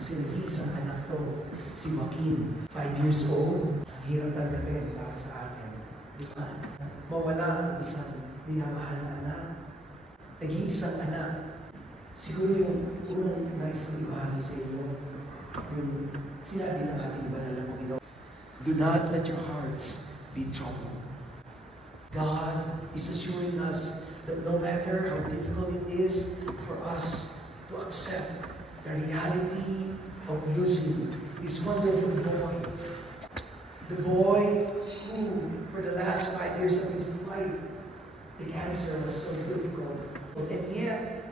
Kasi nag-iisang anak to, si Joaquin, 5 years old. Ang hirap ng gabi para sa atin. Di ba? Mawala ang isang minamahal na anak. Nag-iisang anak. Siguro yung unang nais kong ibahagi sa inyo, yung sinabi ng ating banal na Panginoon, do not let your hearts be troubled. God is assuring us that no matter how difficult it is for us to accept the reality of losing this wonderful boy, the boy who, for the last 5 years of his life, the cancer was so difficult. And yet,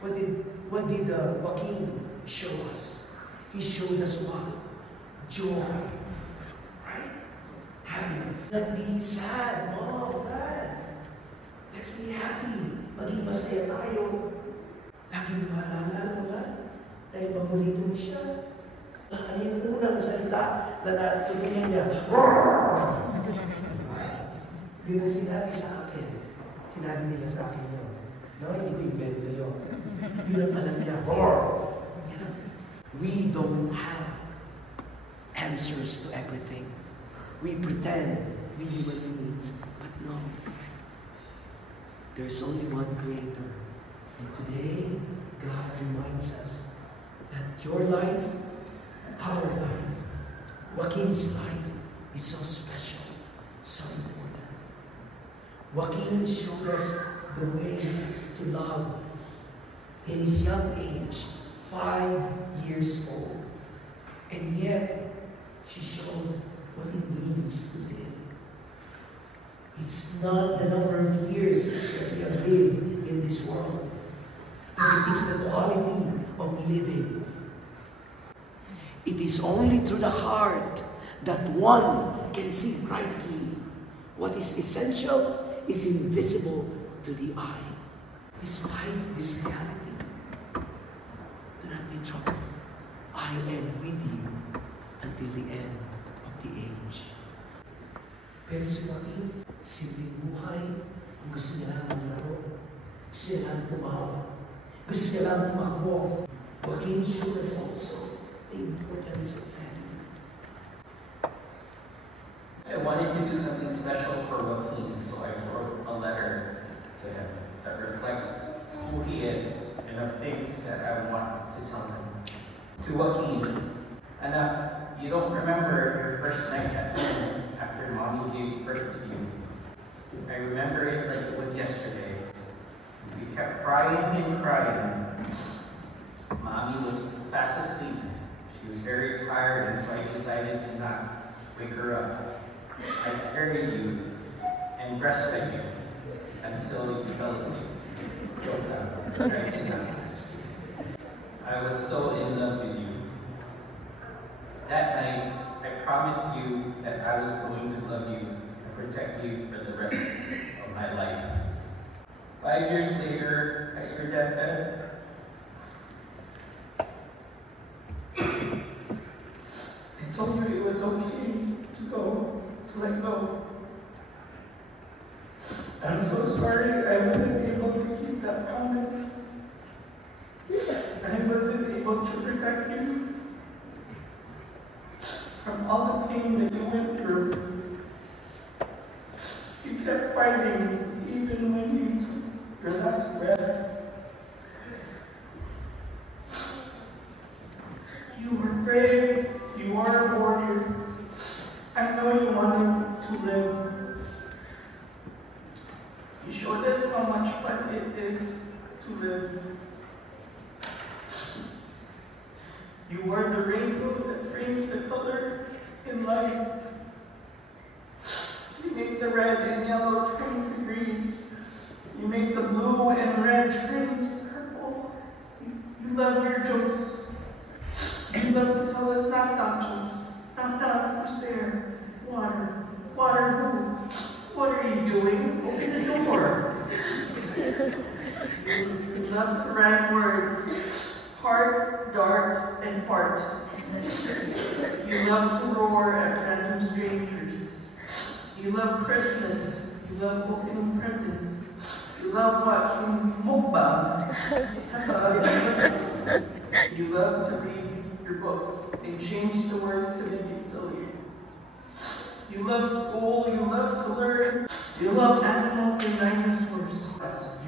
what did Joaquin show us? He showed us what? Joy. Right? Happiness. Not be sad, Mom, Dad. Let's be happy. Maging masaya tayo. Laging maalala mo na dahil paborito mo siya. Ano yung unang salita na natutunan niya? Yun ang sinabi sa akin. Sinabi nila sa akin yun. No, hindi ko invento yun. Yun ang alam niya. We don't have answers to everything. We pretend we human beings, but no. There's only one Creator. And today, God reminds us that your life, our life, Joaquin's life is so special, so important. Joaquin showed us the way to love in his young age, 5 years old. And yet, she showed what it means to live. It's not the number of years that we have lived in this world, but it is the quality of living. It is only through the heart that one can see rightly. What is essential is invisible to the eye. Despite this reality, do not be troubled. I am with you until the end of the age. Pero si Joaquin, simpleng buhay, ang gusto niya lang maglaro, gusto niya lang tumawa, gusto niya lang tumakbo. Joaquin showed us also the importance of family. I wanted to do something special for Joaquin, so I wrote a letter to him that reflects who he is and the things that I want to tell him. To Joaquin, Anak, you don't remember your first night at home after Mommy gave birth to you. I remember it like it was yesterday. You kept crying and crying. Mommy was fast asleep. She was very tired, and so I decided to not wake her up. I carried you and breastfed you until you fell asleep. Joke out. I did not breastfeed. I was so in love with you. That night, I promised you that I was going to love you and protect you for the rest of my life. 5 years later, at your deathbed, I told you it was okay to go, to let go. I'm so sorry I wasn't able to keep that promise. I wasn't able to protect you from all the pain that you went through. You kept fighting even when you took your last breath. You were brave. You are a warrior. I know you wanted to live. You showed us how much fun it is to live. You are the rainbow that frames the color in life. You make the red and yellow turn to green. You make the blue and red turn to purple. You love your jokes. You love to tell us knock-knock jokes. Knock-knock, who's there? Water. Water who? What are you doing? Open the door. You love to rhyme words. Heart, dart, and fart. You love to roar at random strangers. You love Christmas. You love opening presents. You love watching mukbang. You love to read your books and change the words to make it silly. You love school, you love to learn, you love animals and dinosaurs.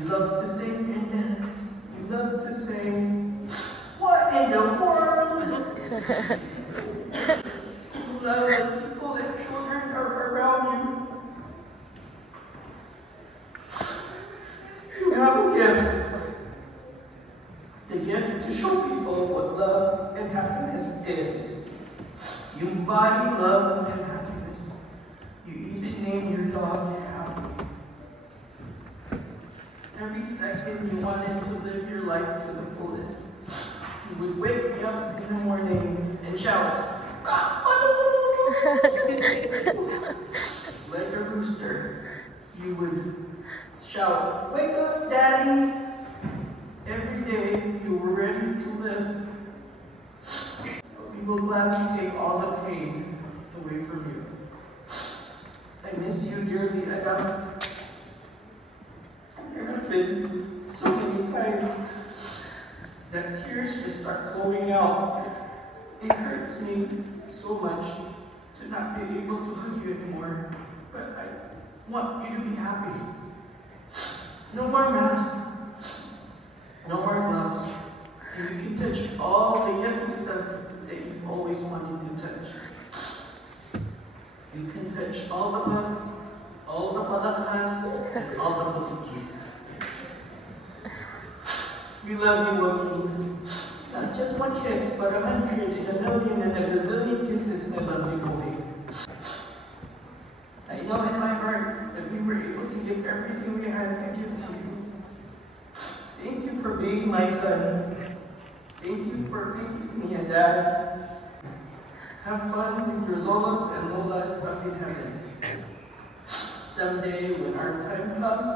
You love to sing and dance, you love to sing. What in the world? You love when people and children are around you. You have a gift. The gift to show people what love and happiness is. You embody love and happiness. You even name your dog Happy. Every second you wanted to live your life to the fullest. You would wake me up in the morning and shout, like a rooster. You would shout, wake up, Daddy. Every day you were ready to live. But we will gladly take all the pain away from you. I miss you dearly, Adam. There have been so many times that tears just start flowing out. It hurts me so much to not be able to hug you anymore. But I want you to be happy. No more masks. No more gloves. And you can touch all the yucky stuff that you've always wanted to touch. You can touch all the bugs, all the palakas, and all the putikis. We love you, Joaquin. Not just one kiss, but 100 and a million and a gazillion kisses, my lovely boy. I know in my heart that we were able to give everything we had to give to you. Thank you for being my son. Thank you for making me a dad. Have fun with your lolas and lolas up in heaven. Someday, when our time comes,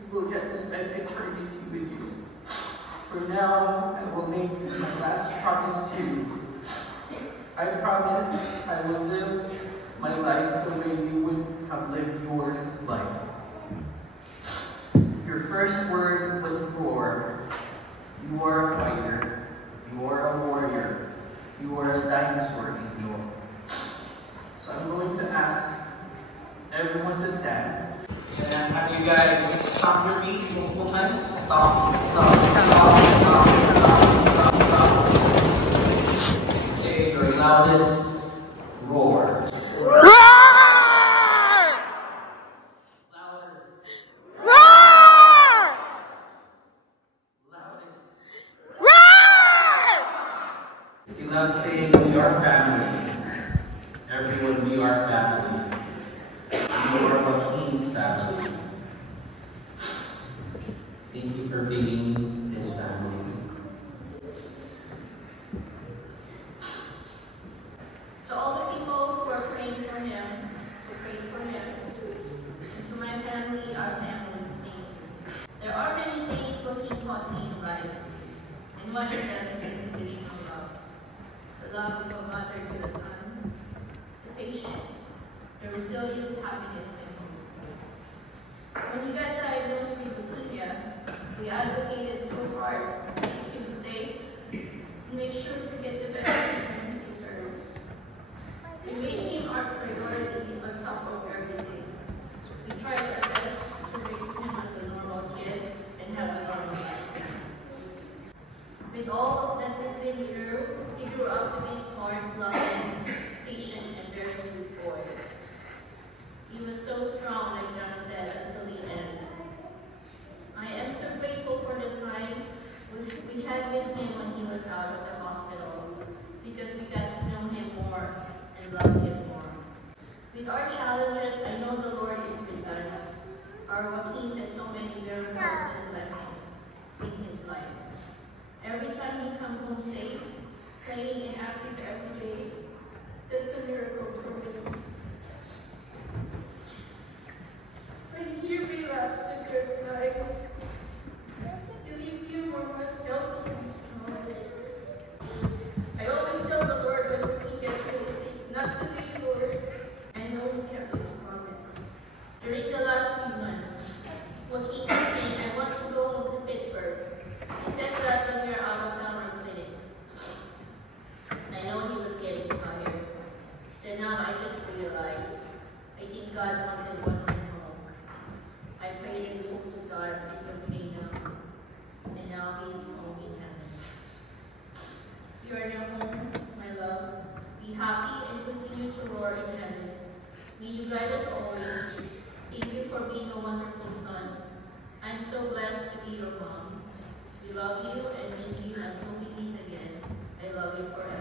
we will get to spend eternity with you. For now, I will make my last promise to you. I promise I will live my life the way you would have lived your life. Your first word was roar. You are a fighter. You are a warrior. You are a dinosaur angel. So I'm going to ask everyone to stand. And have you guys stomp your feet multiple times? Stomp, stomp, stomp, stomp, stomp, stomp, stomp. Say your loudest roar. Roar! Louder. Roar! Loudest. Roar! We love saying we are family. Everyone, we are family. You are Joaquin's family. Thank you for being his family. To all the people who are praying for him, who prayed for him, and to my family, our family's name. There are many things Joaquin taught me in life, and one of them is unconditional love. The love of a mother to a son, the patience, the resilience, happiness, and hope. When he got diagnosed with leukemia, we advocated so hard to keep him safe and make sure to get the best treatment he deserves. We made him our priority on top of everything. We tried our best to raise him as a normal kid and have a normal life. With all that has been through, he grew up to be smart, loving, patient, and very sweet boy. He was so strong, like John said, until the end. I am so grateful for the time we had with him when he was out of the hospital, because we got to know him more and love him more. With our challenges, I know the Lord is with us. Our Joaquin has so many miracles and blessings in his life. Every time he comes home safe, playing and active every day, that's a miracle for me. When he relapsed and couldn't cry, he leave few more months healthy and strong. I always tell the Lord when he gets really sick, not to be Lord. I know he kept his promise. During the last few months, Joaquin was saying, I want to go home to Pittsburgh. He said that when we are out of town or clinic. God is okay now, and now he is home in heaven. You are now home, my love. Be happy and continue to roar in heaven. May you guide us always. Thank you for being a wonderful son. I'm so blessed to be your mom. We love you and miss you until we meet again. I love you forever.